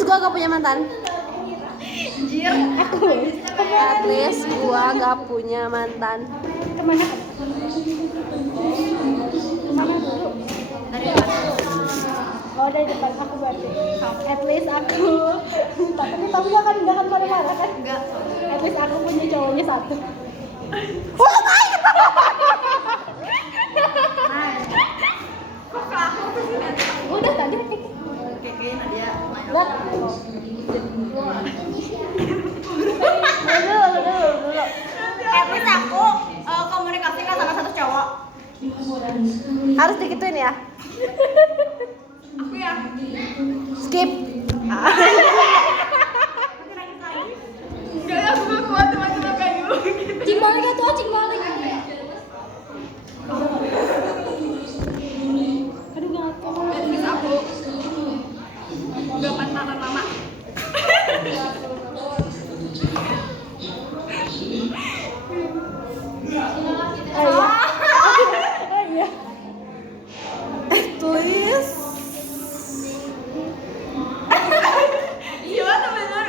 least gua gak punya mantan. Anjir. At least gua gak punya mantan. Kemana? Kemana dulu? Dari depan. Oh dari depan aku berarti. At least aku. Tapi gak akan marah-marah kan? Enggak. At least aku punya cowoknya satu. Kok ke aku sih nanti? Udah tadi. Oke, Nadia. Udah. Dulu. At least aku komunikasi kan sama satu cowok. Harus dikituin ya. Aku ya. Skip. Enggak ya, aku gak kuat teman-teman kayu. Cing balik tuh, cing balik. Aduh gak kuat. At least aku gak mantanan mama. Iya. At least. Iya, teman-teman.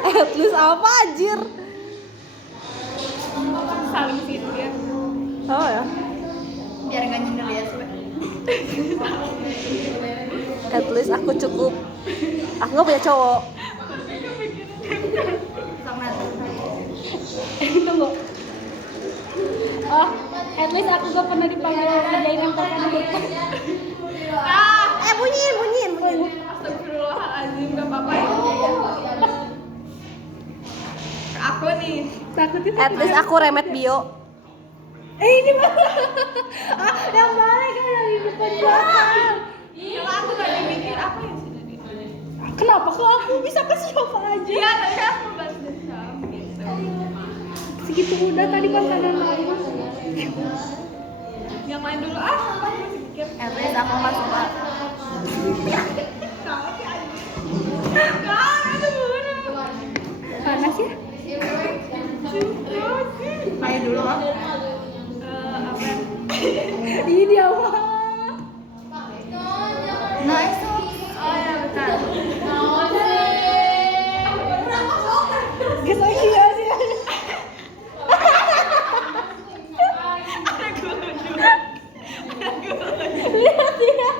At least apa anjir? Saling situ ya. Oh ya. Biar gak nyindir ya sih. At least aku cukup. Aku gak punya cowok. Sama. Tunggu. Oh, at least aku gak pernah dipanggil ngerjain MTK dulu. Bunyiin. Astagfirullahaladzim, gak apa-apa ya. Aku nih. Takutnya At least aku remet bio. ini mah. Yang balik kan yang di depan belakang. Iya, aku tadi mikir apa yang sudah di. Kenapa kok aku bisa ke siapa aja? Iya, tadi aku balas dendam gitu. Segitu udah tadi makanan lama. Yang lain dulu aku masih pikir. At least aku gak suka. Panas ya? Ayo dulu ah. Apa? Ini dia mah. Nice. Oh ya betul. Guys, iya sih. Lihat dia.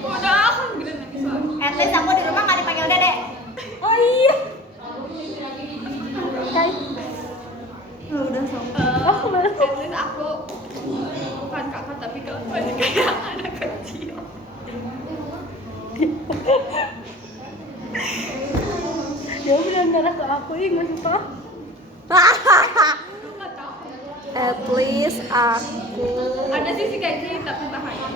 Udah aku gede lagi soalnya. At least aku di rumah gak dipanggil Dede. Oh iya. Kai. Udah sok. Oh, baru. At least aku bukan kakak tapi kelakuannya kayak anak kecil. Dia bilang darah ke aku, nggak suka. Aku nggak tahu. At least aku. Ada sisi kayak gini tapi bahaya.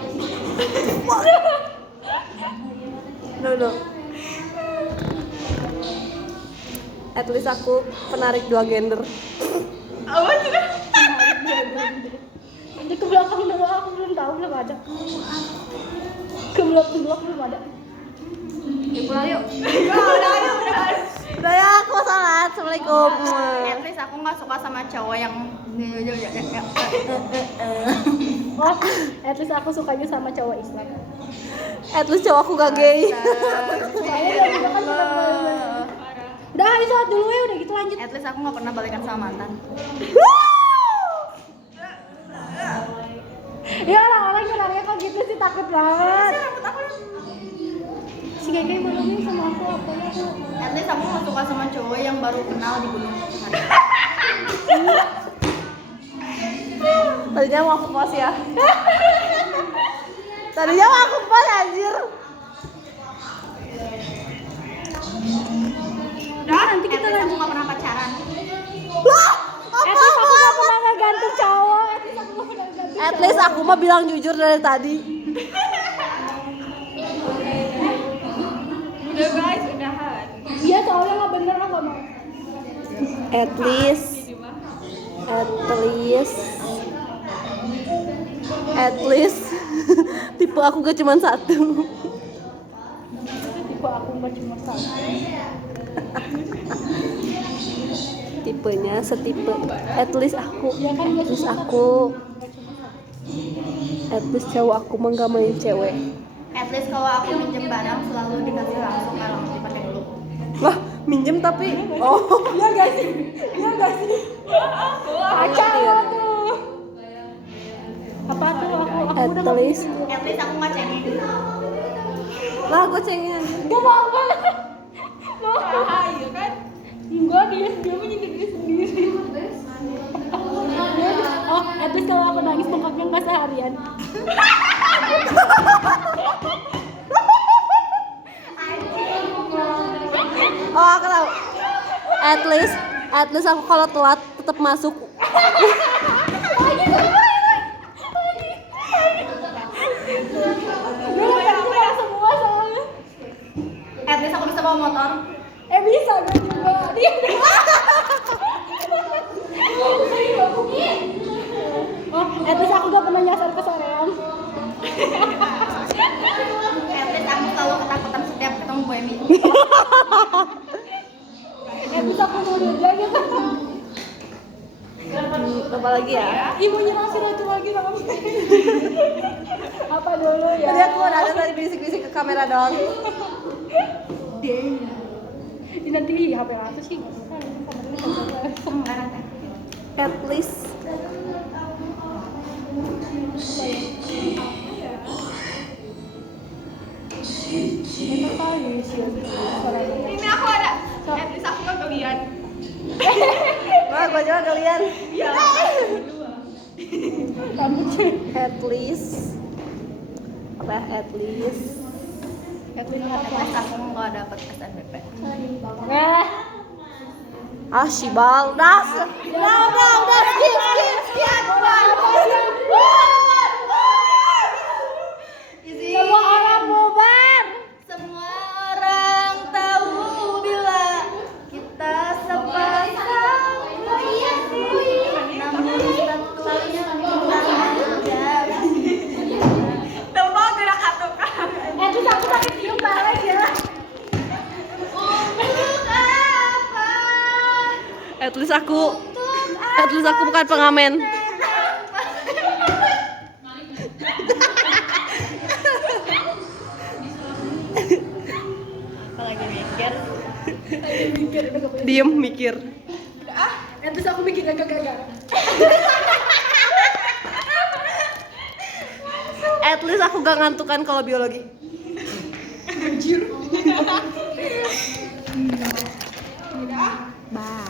No. At least aku penarik dua gender. Apa sudah? Jadi ke belakang dulu, aku belum tahu, belum ada. Ke belakang belum ada. Ya pulang yuk. Udah. Udah ya, aku salat. Assalamualaikum. At least aku nggak suka sama cowok yang Oh, at least aku sukanya sama cowok Islam. At least cowok aku gak gay. Soalnya dia juga kan bener-bener. Udah, ayo sholat dulu ya, udah gitu lanjut. At least aku nggak pernah balikan sama mantan. Ya orang-orang kenalnya kok gitu sih, takut banget. Si Gege ngomongin sama aku apa ya? At least aku nggak suka sama cowok yang baru kenal di gunung. Tadinya mau aku pos ya. Tadinya mau aku pos anjir. Udah, nanti kita At least aku lanjut. nggak pernah pacaran. Wah, At least aku gak pernah ngegantung cowok. At least aku mah bilang jujur dari tadi. Udah guys, udahan. Iya, soalnya gak bener, aku gak mau. At least tipe aku gak cuma satu. Tipe aku gak cuma satu. Tipenya setipe. At least aku. Ya kan gak At least cuma aku. satu. Gak cuma satu. At least cowok aku mah gak main cewek. At least kalau aku minjem barang selalu dikasih langsung, kalau dipakai dulu. Wah, minjem tapi Iya gak sih? Iya gak sih? Kacau tuh. Apa tuh aku at udah nggak least. At least aku nggak cengeng. Lah gue cengeng. Gak mau banget. Mau. Iya kan? Enggak, dia menyindir diri sendiri. Oh, at least kalau aku nangis bengkaknya nggak seharian. Oh, aku tahu. At least aku kalau telat tetap masuk. Dia nggak semua soalnya. At least aku bisa bawa motor. Bisa gue juga. Dia. Oh, at least aku gak pernah nyasar ke soreang. At least aku selalu ketakutan setiap ketemu Bu Emi. At least aku mundur aja gitu. Apa lagi ya? Ibu nyerang si Ratu lagi namanya. Apa dulu ya? Tadi aku udah ada tadi bisik-bisik ke kamera dong. Ini nanti HP Ratu sih nggak bisa. Enggak nanti. At least. Ini aku ada. At least aku nggak kalian. Wah, gue juga kalian. Iya. At least. Apa? At least. At least aku nggak dapet SNBP. Ah, Shibal. Udah, skip. Semua orang bubar. Semua orang tahu bila kita sepasang. Namun statusnya Tembak gerak atukan. Terus aku sakit cium banget ya. At least aku bukan pengamen. Lagi mikir. Diem mikir. Terus aku bikin agak-agak. At least aku gak ngantukan kalau biologi. Bye.